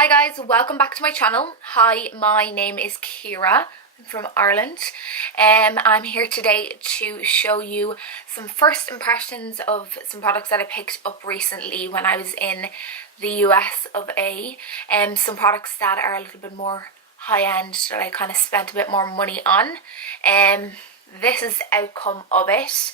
Hi guys, welcome back to my channel. Hi, my name is Ciara. I'm from Ireland. I'm here today to show you some first impressions of some products that I picked up recently when I was in the US of A. Some products that are a little bit more high-end that I kind of spent a bit more money on. This is the outcome of it.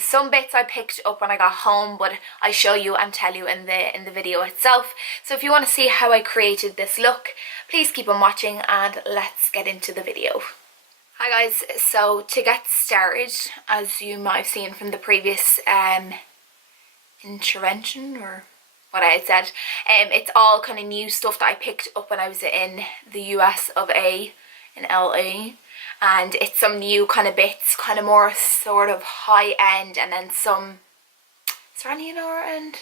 Some bits I picked up when I got home, but I show you and tell you in the video itself. So if you want to see how I created this look, please keep on watching and let's get into the video. Hi guys, so to get started, as you might have seen from the previous intervention or what I had said, it's all kind of new stuff that I picked up when I was in the US of A in LA. And it's some new kind of bits, kind of more sort of high end, and then some, is there any in our end?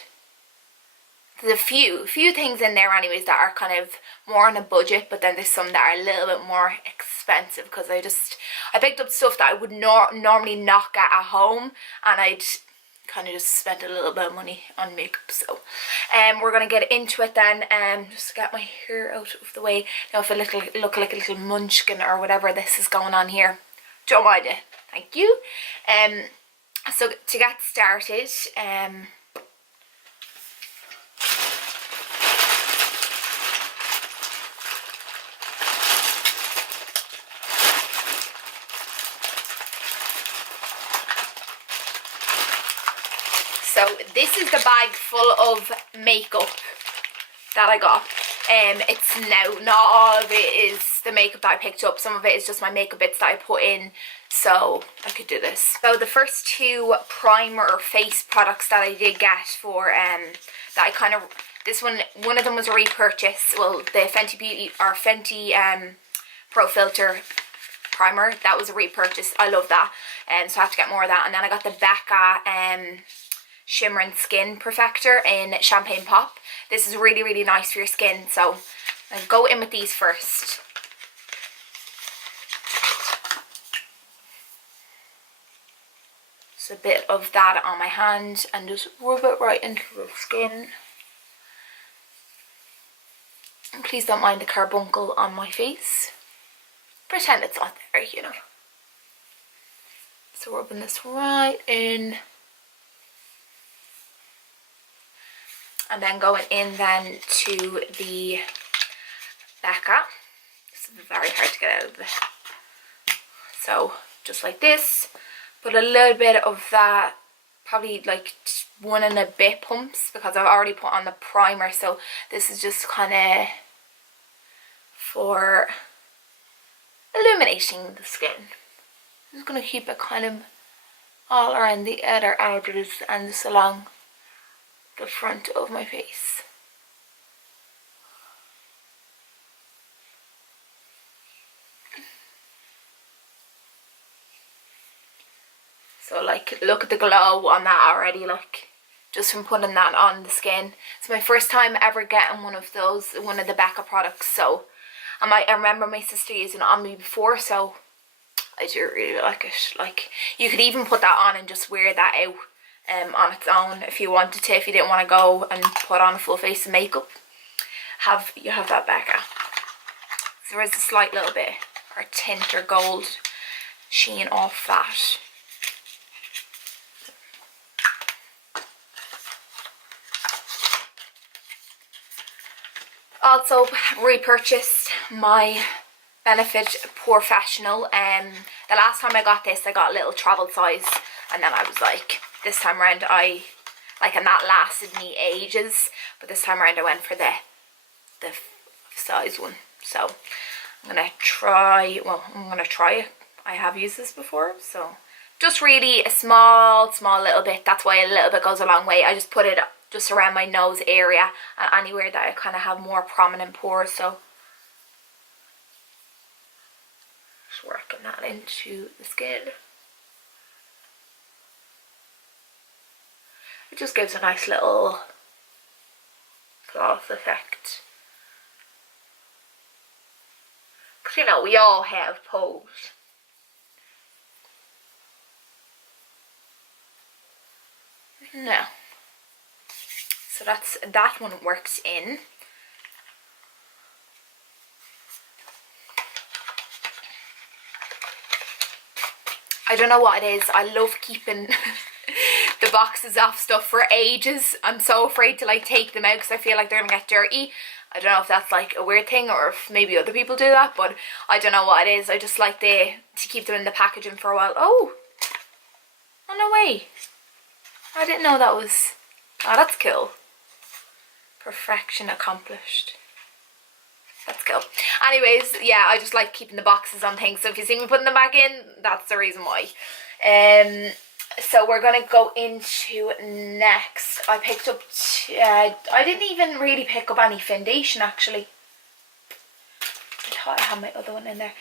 There's a few things in there anyways that are kind of more on a budget, but then there's some that are a little bit more expensive because I picked up stuff that I would normally not get at home, and I'd kind of just spent a little bit of money on makeup. So we're gonna get into it then. Just to get my hair out of the way now. If I look like a little munchkin or whatever this is going on here, don't mind it, thank you. So to get started, so this is the bag full of makeup that I got. It's now, not all of it is the makeup that I picked up. Some of it is just my makeup bits that I put in so I could do this. So the first two primer or face products that I did get for that I kind of, one of them was a repurchase. Well, the Fenty Beauty or Fenty Pro Filter primer, that was a repurchase. I love that, so I have to get more of that. And then I got the Becca Shimmer and Skin Perfector in Champagne Pop. This is really, really nice for your skin, so I'll go in with these first. Just a bit of that on my hand and just rub it right into the skin. And please don't mind the carbuncle on my face. Pretend it's not there, you know. So rubbing this right in. And then going in then to the Becca. This is very hard to get out of this. So just like this, put a little bit of that, probably like 1 and a bit pumps, because I've already put on the primer. So this is just kind of for illuminating the skin. I'm just going to keep it kind of all around the outer edges and just along the front of my face. So like, look at the glow on that already, like just from putting that on the skin. It's my first time ever getting one of those, one of the Becca products. So I remember my sister using it on me before, so I do really like it. Like, you could even put that on and just wear that out on its own if you wanted to. If you didn't want to go and put on a full face of makeup, you have that Becca. So there is a slight little bit or tint or gold sheen off that. Also repurchased my Benefit Professional. The last time I got this, I got a little travel size, and then I was like, this time around and that lasted me ages, but this time around I went for the size one. So I'm gonna try it. I have used this before, so just really a small little bit. That's why a little bit goes a long way. I just put it just around my nose area and anywhere that I kind of have more prominent pores. So just working that into the skin. It just gives a nice little gloss effect. Because, you know, we all have pores. No. So that one works in. I don't know what it is. I love keeping the boxes off stuff for ages. I'm so afraid to like take them out because I feel like they're gonna get dirty. I don't know if that's like a weird thing or if maybe other people do that, but I don't know what it is. I just like to keep them in the packaging for a while. Oh no way. I didn't know that was, oh, that's cool. Perfection accomplished. That's cool. Anyways, yeah, I just like keeping the boxes on things. So if you see me putting them back in, that's the reason why. So we're going to go into next. I picked up, I didn't even really pick up any foundation actually. I thought I had my other one in there.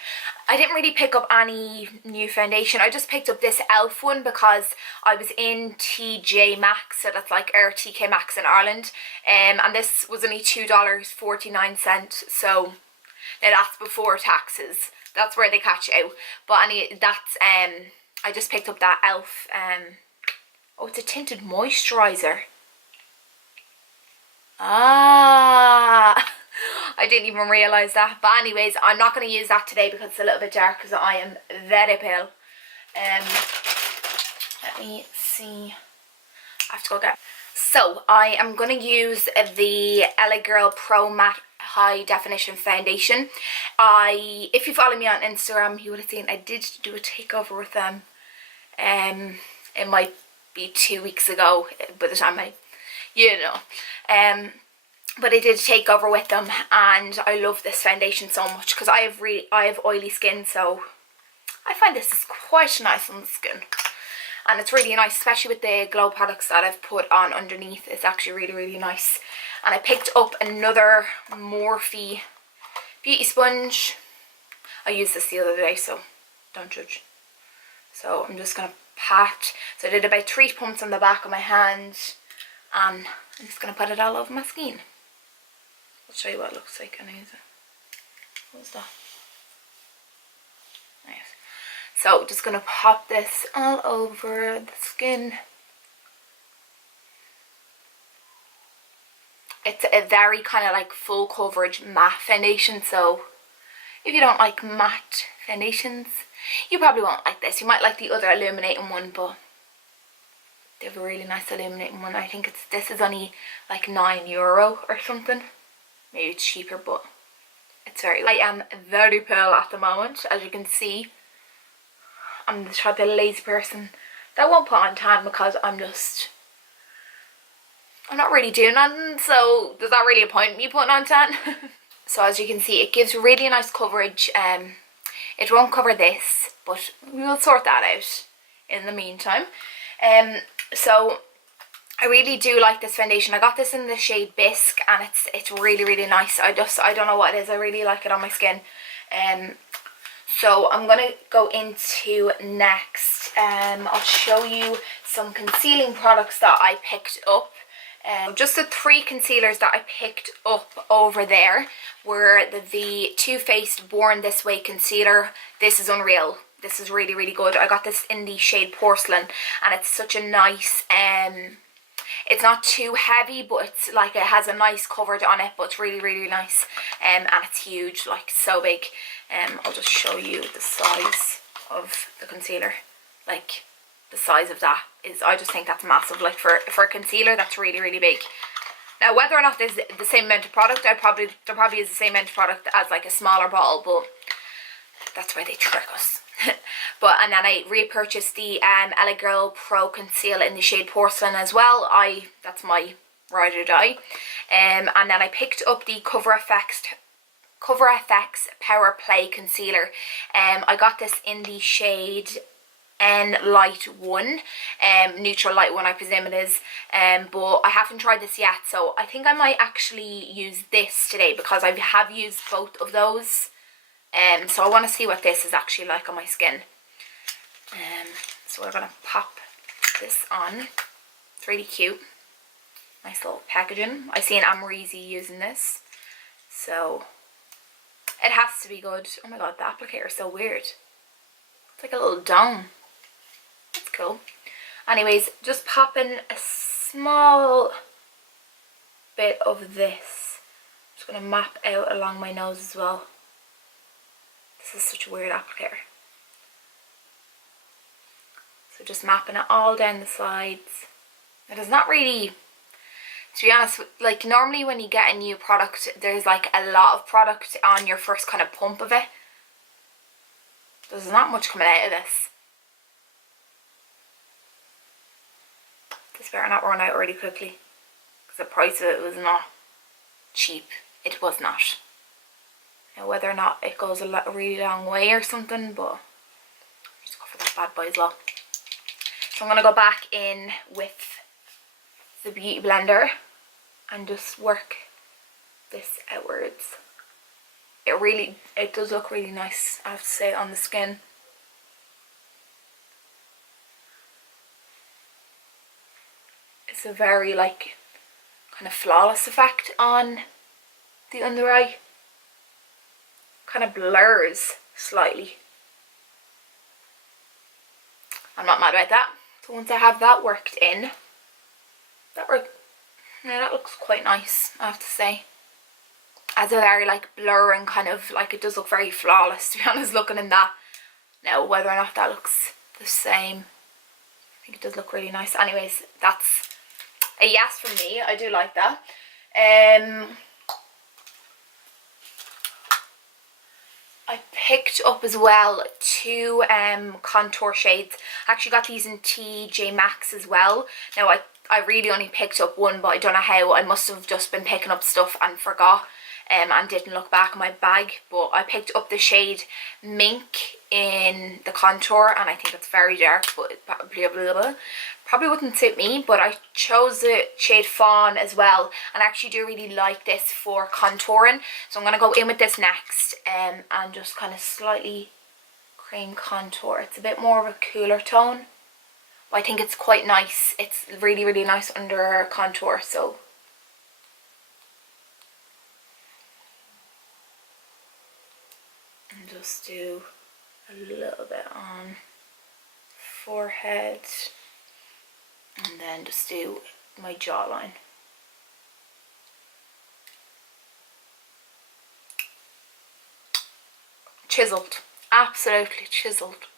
I didn't really pick up any new foundation. I just picked up this e.l.f. one because I was in TJ Maxx, so that's like our TK Maxx in Ireland. And this was only $2.49. So now that's before taxes. That's where they catch you out. But that's I just picked up that e.l.f. Oh, it's a tinted moisturiser. Ah, I didn't even realise that. But anyways, I'm not going to use that today because it's a little bit dark because I am very pale. Let me see. I have to go get. So I am going to use the LA Girl Pro Matte High Definition Foundation. If you follow me on Instagram, you would have seen I did do a takeover with them. It might be 2 weeks ago by the time but I did a takeover with them, and I love this foundation so much because I have oily skin, so I find this is quite nice on the skin, and it's really nice, especially with the glow products that I've put on underneath. It's actually really nice. And I picked up another Morphe beauty sponge. I used this the other day, so don't judge. So I'm just gonna pat. So I did about 3 pumps on the back of my hand, and I'm just gonna put it all over my skin. I'll show you what it looks like. Can I use it? What's that? Nice. So just gonna pop this all over the skin. It's a very kind of like full coverage matte foundation, so if you don't like matte foundations, you probably won't like this. You might like the other illuminating one, but they have a really nice illuminating one. I think this is only like €9 or something. Maybe it's cheaper, but it's very. I am very pale at the moment, as you can see. I'm the type of lazy person that won't put on tan because I'm not really doing nothing, so there's not really a point in me putting on tan. So as you can see, it gives really nice coverage. It won't cover this, but we will sort that out in the meantime. So I really do like this foundation. I got this in the shade Bisque, and it's really nice. I don't know what it is. I really like it on my skin. So I'm gonna go into next. I'll show you some concealing products that I picked up. Just the 3 concealers that I picked up over there were the Too Faced Born This Way concealer. This is unreal. This is really good. I got this in the shade Porcelain, and it's such a nice, it's not too heavy, but it's like it has a nice coverage on it, but it's really nice. And it's huge, like so big. I'll just show you the size of the concealer. Like, the size of that is, I just think that's massive. Like for a concealer, that's really big. Now whether or not there's the same amount of product, there probably is the same amount of product as like a smaller bottle, but that's why they trick us. And then I repurchased the LA Girl Pro Conceal in the shade Porcelain as well. That's my ride or die. And then I picked up the Cover FX Power Play Concealer. I got this in the shade N Light 1, neutral light 1 I presume it is, but I haven't tried this yet, so I think I might actually use this today because I have used both of those, so I want to see what this is actually like on my skin. So we're going to pop this on. It's really cute, nice little packaging. I seen Amrezy using this, so it has to be good. Oh my god, the applicator is so weird. It's like a little dome. That's cool. Anyways, just popping a small bit of this. I'm just going to map out along my nose as well. This is such a weird applicator. So just mapping it all down the sides. It is not really, to be honest, like normally when you get a new product, there's like a lot of product on your first kind of pump of it. There's not much coming out of this. This better not run out really quickly, because the price of it was not cheap. It was not. Now whether or not it goes a really long way or something, but just go for that bad boy as well. So I'm going to go back in with the Beauty Blender and just work this outwards. It does look really nice, I have to say, on the skin. It's a very like kind of flawless effect on the under eye. Kind of blurs slightly. I'm not mad about that. So once I have that worked in, that looks quite nice, I have to say. As a very like blur and kind of like, it does look very flawless, to be honest, looking in that. Now whether or not that looks the same, I think it does look really nice. Anyways, that's a yes from me. I do like that. I picked up as well 2 contour shades. I actually got these in TJ Maxx as well. Now I really only picked up one, but I don't know how. I must have just been picking up stuff and forgot and didn't look back in my bag. But I picked up the shade Mink in the contour, and I think it's very dark, but it probably wouldn't suit me. But I chose the shade Fawn as well, and I actually do really like this for contouring. So I'm going to go in with this next and just kind of slightly cream contour. It's a bit more of a cooler tone, but I think it's quite nice. It's really, really nice under contour. So and just do a little bit on forehead, and then just do my jawline. Chiseled, absolutely chiseled.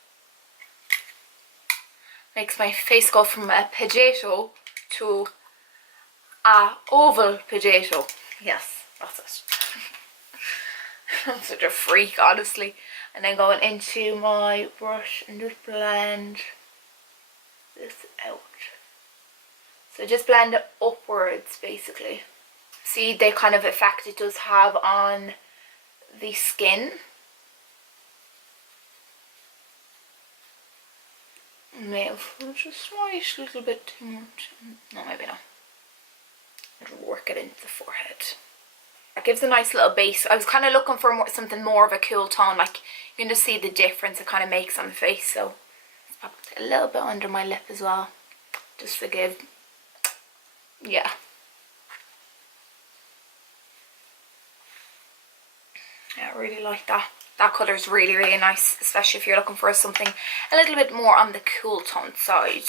Makes my face go from a potato to a oval potato. Yes, that's it. I'm such a freak, honestly. And then going into my brush and just blend this out. So just blend it upwards, basically. See the kind of effect it does have on the skin. May have just a slight little bit too much. No, maybe not. I'll work it into the forehead. It gives a nice little base. I was kind of looking for something more of a cool tone. Like, you can just see the difference it kind of makes on the face. So I'll put a little bit under my lip as well, just to give, yeah. Yeah, I really like that. That colour is really, really nice, especially if you're looking for something a little bit more on the cool tone side.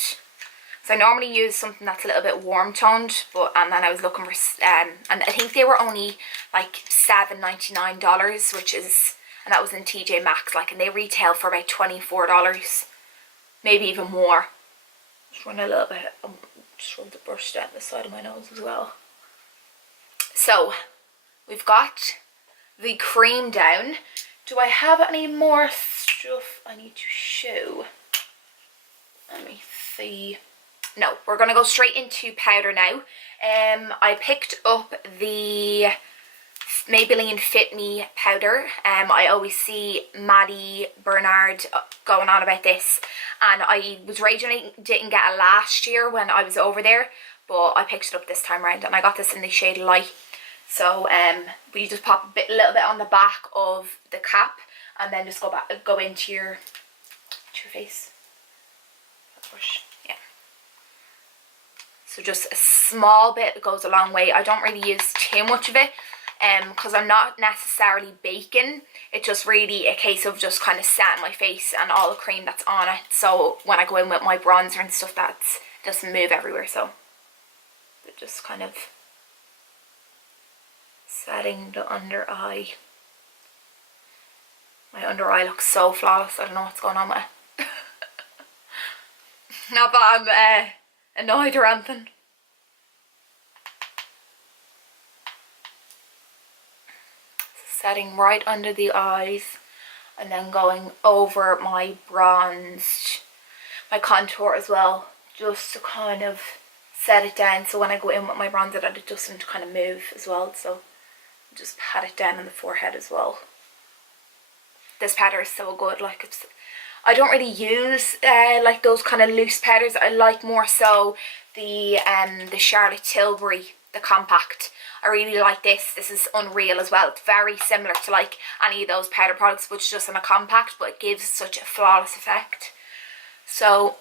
So I normally use something that's a little bit warm toned, and then I was looking for, and I think they were only like $7.99, which is, and that was in TJ Maxx, like, and they retail for about $24, maybe even more. Just run a little bit, just run the brush down the side of my nose as well. So we've got the cream down. Do I have any more stuff I need to show? Let me see. No, we're going to go straight into powder now. I picked up the Maybelline Fit Me powder. I always see Maddie Bernard going on about this, and I was raging I didn't get it last year when I was over there, but I picked it up this time around, and I got this in the shade Light. So you just pop a little bit on the back of the cap, and then just go into your face. Brush. Yeah. So just a small bit goes a long way. I don't really use too much of it because I'm not necessarily baking. It's just really a case of just kind of setting my face and all the cream that's on it. So when I go in with my bronzer and stuff, that doesn't move everywhere. So it just kind of setting the under eye. My under eye looks so flawless. I don't know what's going on with it. Not that I'm annoyed or anything. Setting right under the eyes and then going over my bronzed, my contour as well, just to kind of set it down so when I go in with my bronzer that it doesn't kind of move as well. So just pat it down on the forehead as well. This powder is so good. Like, it's, I don't really use like those kind of loose powders. I like more so the Charlotte Tilbury, the compact. I really like this. This is unreal as well. It's very similar to like any of those powder products, but it's just in a compact, but it gives such a flawless effect. So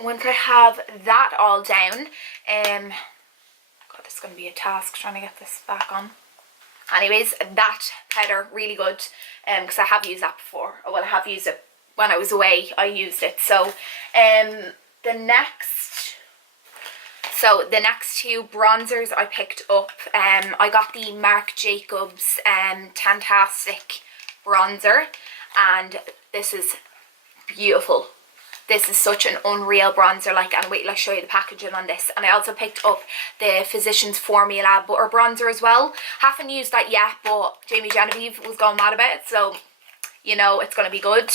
once I have that all down, God, this is going to be a task trying to get this back on. Anyways, that powder, really good, because I have used that before. Well, I have used it when I was away, I used it. So the next two bronzers I picked up, I got the Marc Jacobs Tantastic bronzer, and this is beautiful. This is such an unreal bronzer, like, and wait till I show you the packaging on this. And I also picked up the Physicians Formula butter bronzer as well. Haven't used that yet, but Jamie Genevieve was going mad about it, so you know it's going to be good.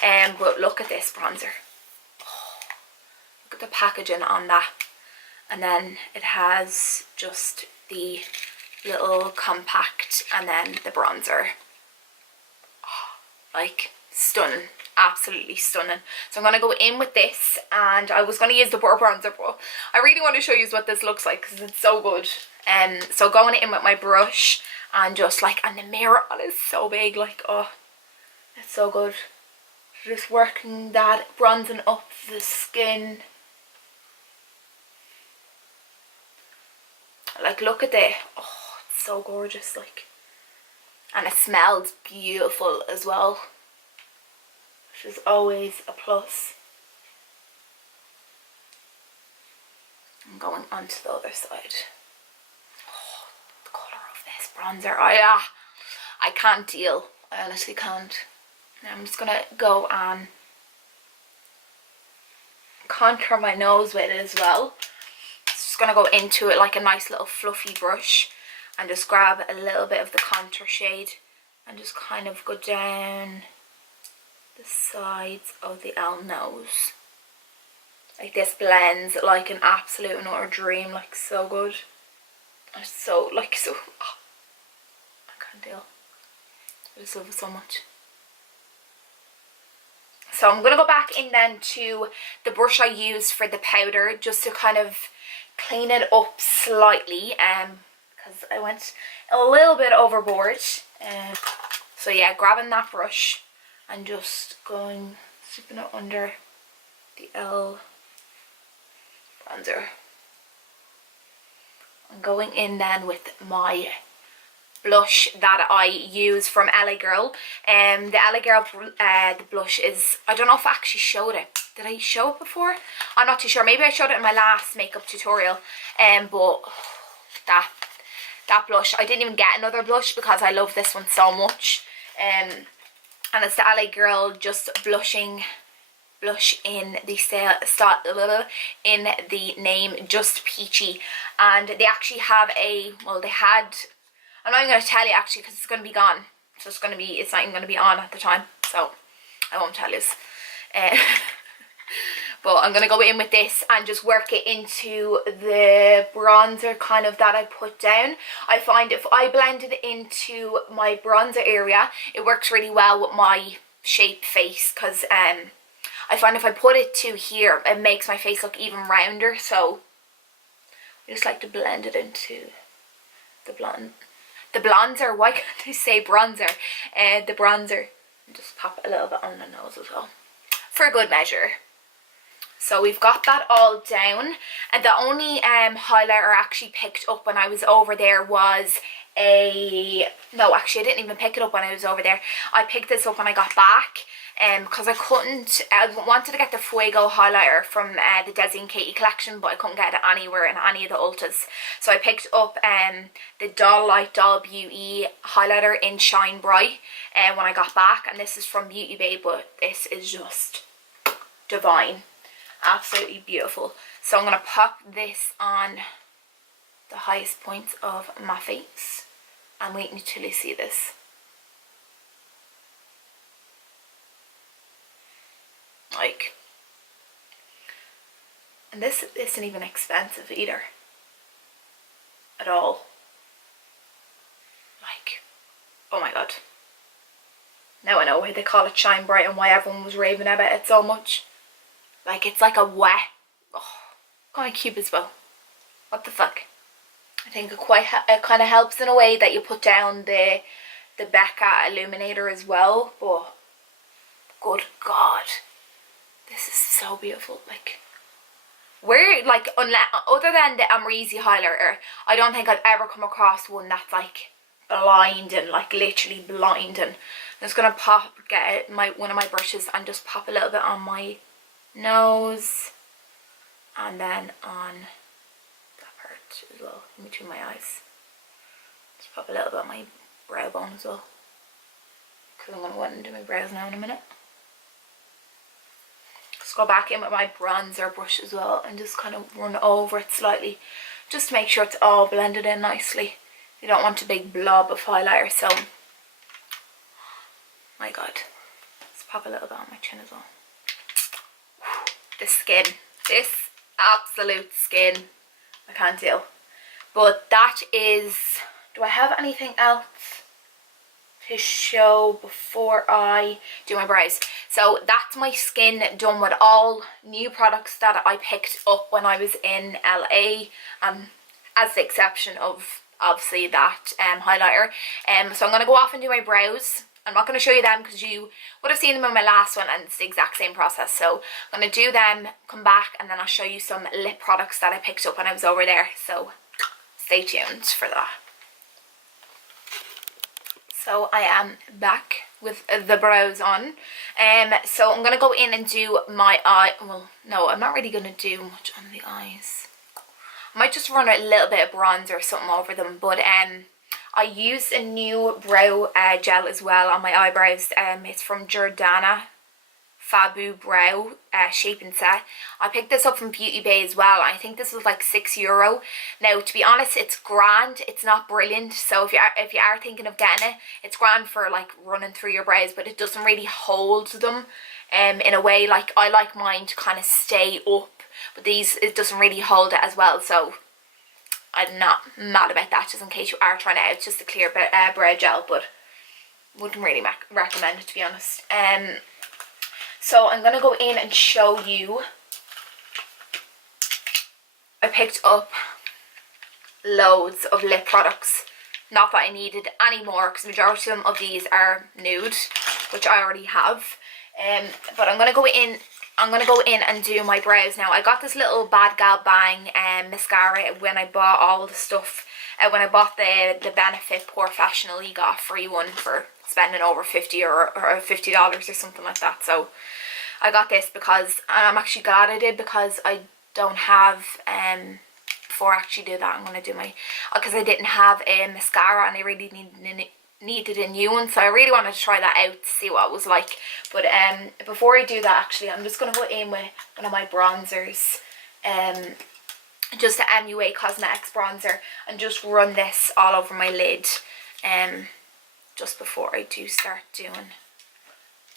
But look at this bronzer. Oh, look at the packaging on that. And then it has just the little compact and then the bronzer. Oh, like, stunning. Absolutely stunning. So I'm going to go in with this, and I was going to use the butter bronzer, but I really want to show you what this looks like because it's so good. So going in with my brush and just like, and the mirror on is so big, like, oh, it's so good. Just working that, bronzing up the skin. Like, look at it. Oh, it's so gorgeous, like, and it smells beautiful as well, which is always a plus. I'm going onto the other side. Oh, the colour of this bronzer. I can't deal. I honestly can't. Now I'm just going to go and contour my nose with it as well. Just going to go into it like a nice little fluffy brush and just grab a little bit of the contour shade and just kind of go down the sides of the L nose. Like, this blends like an absolute and utter dream, like, so good. I'm so, like, so, oh, I can't deal. I just love it so much. So I'm going to go back in then to the brush I used for the powder, just to kind of clean it up slightly, because I went a little bit overboard. So yeah, grabbing that brush and just going, sweeping it under the L bronzer. I'm going in then with my blush that I use from LA Girl. The LA Girl the blush is, I don't know if I actually showed it. Did I show it before? I'm not too sure. Maybe I showed it in my last makeup tutorial. But that blush, I didn't even get another blush because I love this one so much. And it's the LA Girl Just Blushing blush in the in the name Just Peachy, and they actually have a, well, they had, I'm not even going to tell you actually because it's going to be gone, so it's not even going to be on at the time, so I won't tell you. But I'm going to go in with this and just work it into the bronzer kind of that I put down. I find if I blend it into my bronzer area, it works really well with my shaped face, because I find if I put it to here, it makes my face look even rounder. So I just like to blend it into the bronzer. Why can't I say bronzer? The bronzer. And just pop it a little bit on the nose as well, for a good measure. So we've got that all down, and the only highlighter I actually picked up when I was over there was no, actually I didn't even pick it up when I was over there. I picked this up when I got back, because I wanted to get the Fuego highlighter from the Desi and Katie collection, but I couldn't get it anywhere in any of the Ultas. So I picked up the Doll Light Doll Beauty highlighter in Shine Bright when I got back, and this is from Beauty Bay, but this is just divine. Absolutely beautiful. So I'm going to pop this on the highest points of my face. I'm waiting until you see this. Like, and this isn't even expensive either. At all. Like, oh my god. Now I know why they call it Shine Bright and why everyone was raving about it so much. Like, it's like a wet, oh, quite cute as well. What the fuck? I think it kind of helps in a way that you put down the Becca illuminator as well. But good god, this is so beautiful. Like, where, like, other than the Amrezy highlighter, I don't think I've ever come across one that's like blinding, like literally blinding. I'm just gonna get one of my brushes and just pop a little bit on my nose, and then on that part as well, in between my eyes. Just pop a little bit on my brow bone as well, because I'm gonna go and do my brows now in a minute. Just go back in with my bronzer brush as well and just kind of run over it slightly, just to make sure it's all blended in nicely. You don't want a big blob of highlighter, so my god. Let's pop a little bit on my chin as well. This skin, this absolute skin, I can't deal. But that is, do I have anything else to show before I do my brows? So that's my skin done with all new products that I picked up when I was in LA, as the exception of obviously that highlighter. So I'm going to go off and do my brows. I'm not going to show you them because you would have seen them in my last one, and it's the exact same process. So I'm going to do them, come back, and then I'll show you some lip products that I picked up when I was over there. So stay tuned for that. So I am back with the brows on. So I'm going to go in and do my eye. Well, no, I'm not really going to do much on the eyes. I might just run a little bit of bronzer or something over them. But I used a new brow gel as well on my eyebrows. It's from Jordana Fabu Brow Shaping Set. I picked this up from Beauty Bay as well. I think this was like €6. Now, to be honest, it's grand. It's not brilliant. So if you are thinking of getting it, it's grand for like running through your brows, but it doesn't really hold them in a way. Like, I like mine to kind of stay up, but these, it doesn't really hold it as well. So I'm not mad about that, just in case you are trying it out. It's just a clear brow gel, but wouldn't really recommend it, to be honest. So I'm going to go in and show you. I picked up loads of lip products. Not that I needed any more, because the majority of these are nude, which I already have. But I'm going to go in and do my brows now. I got this little Bad Gal Bang mascara when I bought all the stuff. When I bought the Benefit Professional, you got a free one for spending over $50 or $50 or something like that. So I got this because, and I'm actually glad I did, because I don't have, before I actually do that, I'm going to do my, because I didn't have a mascara and I really needed a new one, so I really wanted to try that out to see what it was like. But before I do that, actually, I'm just going to go in with one of my bronzers, just the MUA Cosmetics bronzer, and just run this all over my lid just before I do start doing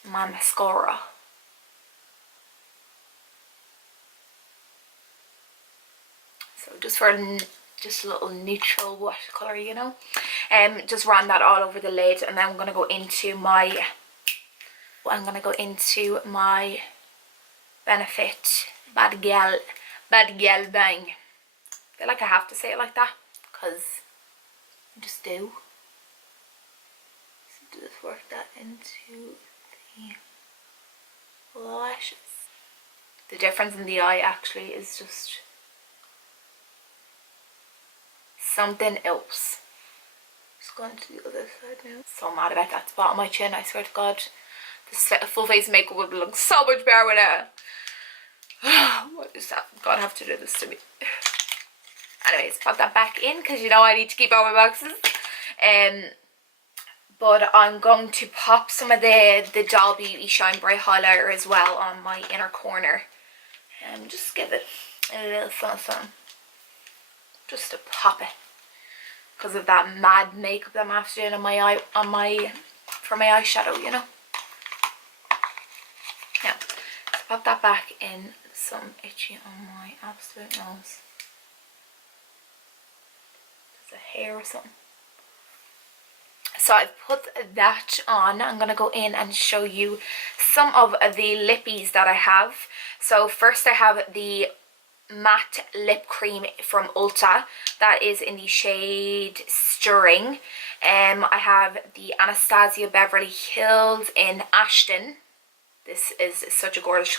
my mascara. So just for just a little neutral watercolour, you know. Just run that all over the lid, and then I'm going to go into my Benefit Bad Gal Bang. I feel like I have to say it like that because I just do. So just work that into the lashes. The difference in the eye actually is just something else. Just going to the other side now. So mad about that spot on my chin, I swear to God. This full face makeup would look so much better with it. What is that? God have to do this to me. Anyways, pop that back in because you know I need to keep all my boxes. But I'm going to pop some of the Doll Beauty Shine Bright highlighter as well on my inner corner. and just give it a little something, just to pop it, because of that mad makeup that I'm after doing on my eye, for my eyeshadow, you know. Now, let's pop that back in. Some itchy on my absolute nose. There's a hair or something. So I've put that on. I'm going to go in and show you some of the lippies that I have. So first I have the matte lip cream from Ulta. That is in the shade Stirring. I have the Anastasia Beverly Hills in Ashton. This is such a gorgeous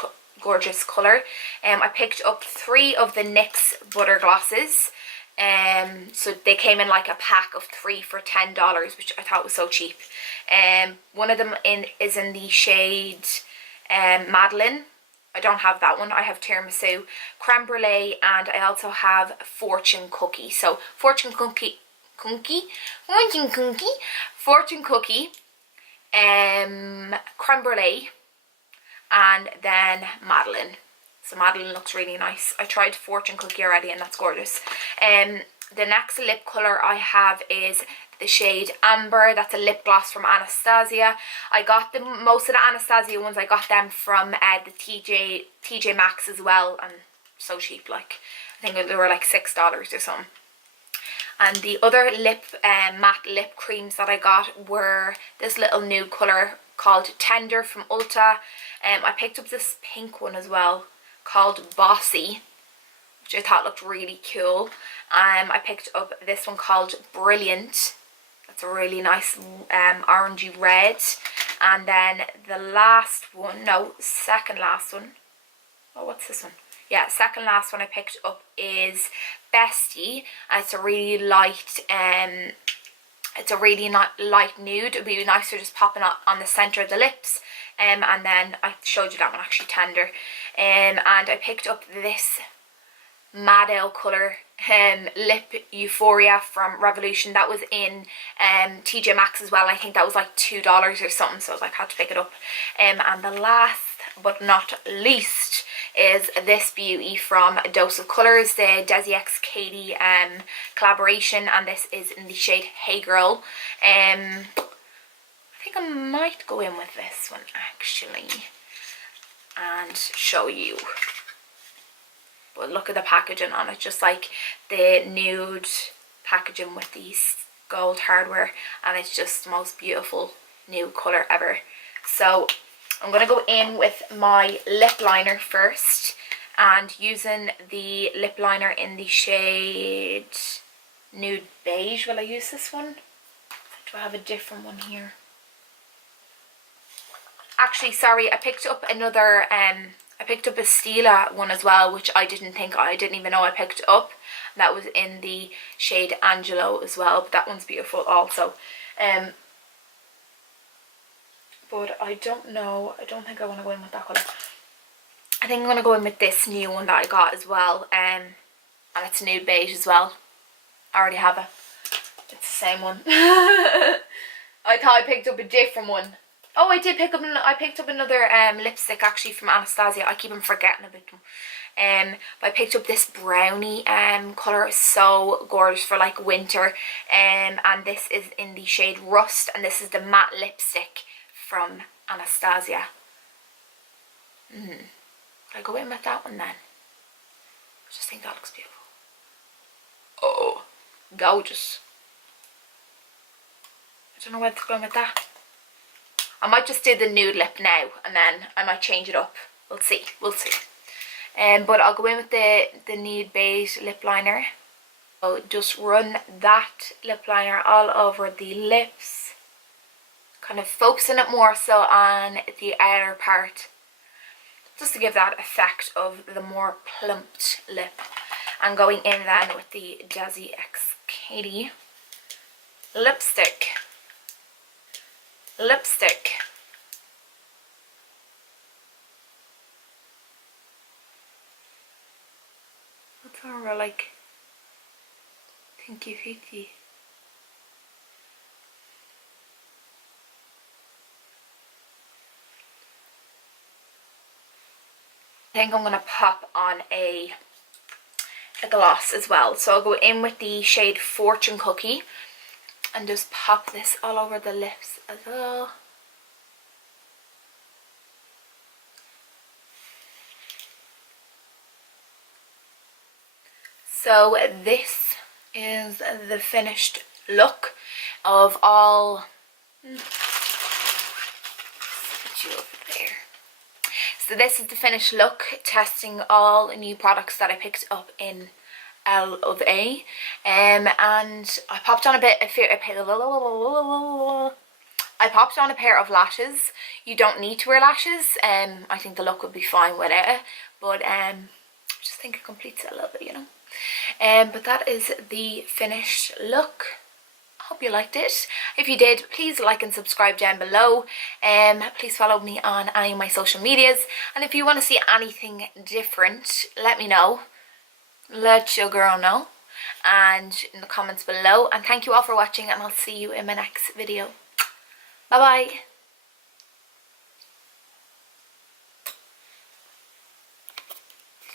colour. I picked up 3 of the NYX butter glosses. So they came in like a pack of 3 for $10, which I thought was so cheap. One of them is in the shade Madeline. I don't have that one. I have Tiramisu, Creme Brulee, and I also have Fortune Cookie. So Fortune Cookie, Creme Brulee, and then Madeline. So Madeline looks really nice. I tried Fortune Cookie already and that's gorgeous. The next lip colour I have is the shade Amber. That's a lip gloss from Anastasia. I got most of the Anastasia ones, I got them from the TJ Maxx as well, and so cheap, like I think they were like $6 or something. And the other matte lip creams that I got were this little nude colour called Tender from Ulta. I picked up this pink one as well called Bossy, which I thought looked really cool. I picked up this one called Brilliant. That's a really nice orangey red. And then the last one, no, second last one. Oh, what's this one? Yeah, second last one I picked up is Bestie. And it's a really light, light nude. It would be nicer just popping on the centre of the lips. And then I showed you that one, actually Tender. And I picked up this Mad Ale colour lip Euphoria from Revolution. That was in TJ Maxx as well. I think that was like $2 or something, so I was like, had to pick it up. And the last but not least is this beauty from Dose of Colours, the Desi X Katie collaboration, and this is in the shade Hey Girl. I think I might go in with this one actually and show you. But look at the packaging on it, just like the nude packaging with these gold hardware, and it's just the most beautiful nude colour ever. So I'm going to go in with my lip liner first, and using the lip liner in the shade Nude Beige. Will I use this one? Do I have a different one here? Actually, sorry, I picked up another I picked up a Stila one as well, which I didn't even know I picked up. That was in the shade Angelo as well, but that one's beautiful also. But I don't know, I don't think I want to go in with that colour. I think I'm going to go in with this new one that I got as well, and it's Nude Beige as well. I already have it. It's the same one. I thought I picked up a different one. Oh, I picked up another lipstick actually from Anastasia. I keep on forgetting about them. But I picked up this brownie colour. So gorgeous for like winter. And this is in the shade Rust, and this is the matte lipstick from Anastasia. I go in with that one then. I just think that looks beautiful. Oh, gorgeous. I don't know where to go in with that. I might just do the nude lip now, and then I might change it up. We'll see. But I'll go in with the Nude Beige lip liner. So just run that lip liner all over the lips, kind of focusing it more so on the outer part, just to give that effect of the more plumped lip. And going in then with the Desi X Katie lipstick. That's more like pinky pinky. think I'm going to pop on a gloss as well. So I'll go in with the shade Fortune Cookie and just pop this all over the lips as well. So this is the finished look of all, put you over there. So this is the finished look, testing all new products that I picked up in Ulta. And I popped on I popped on a pair of lashes. You don't need to wear lashes. I think the look would be fine without it, but I just think it completes it a little bit, you know. But that is the finished look. I hope you liked it. If you did, please like and subscribe down below. Please follow me on any of my social medias, and if you want to see anything different, let me know. Let your girl know, and in the comments below. And thank you all for watching, and I'll see you in my next video. Bye bye.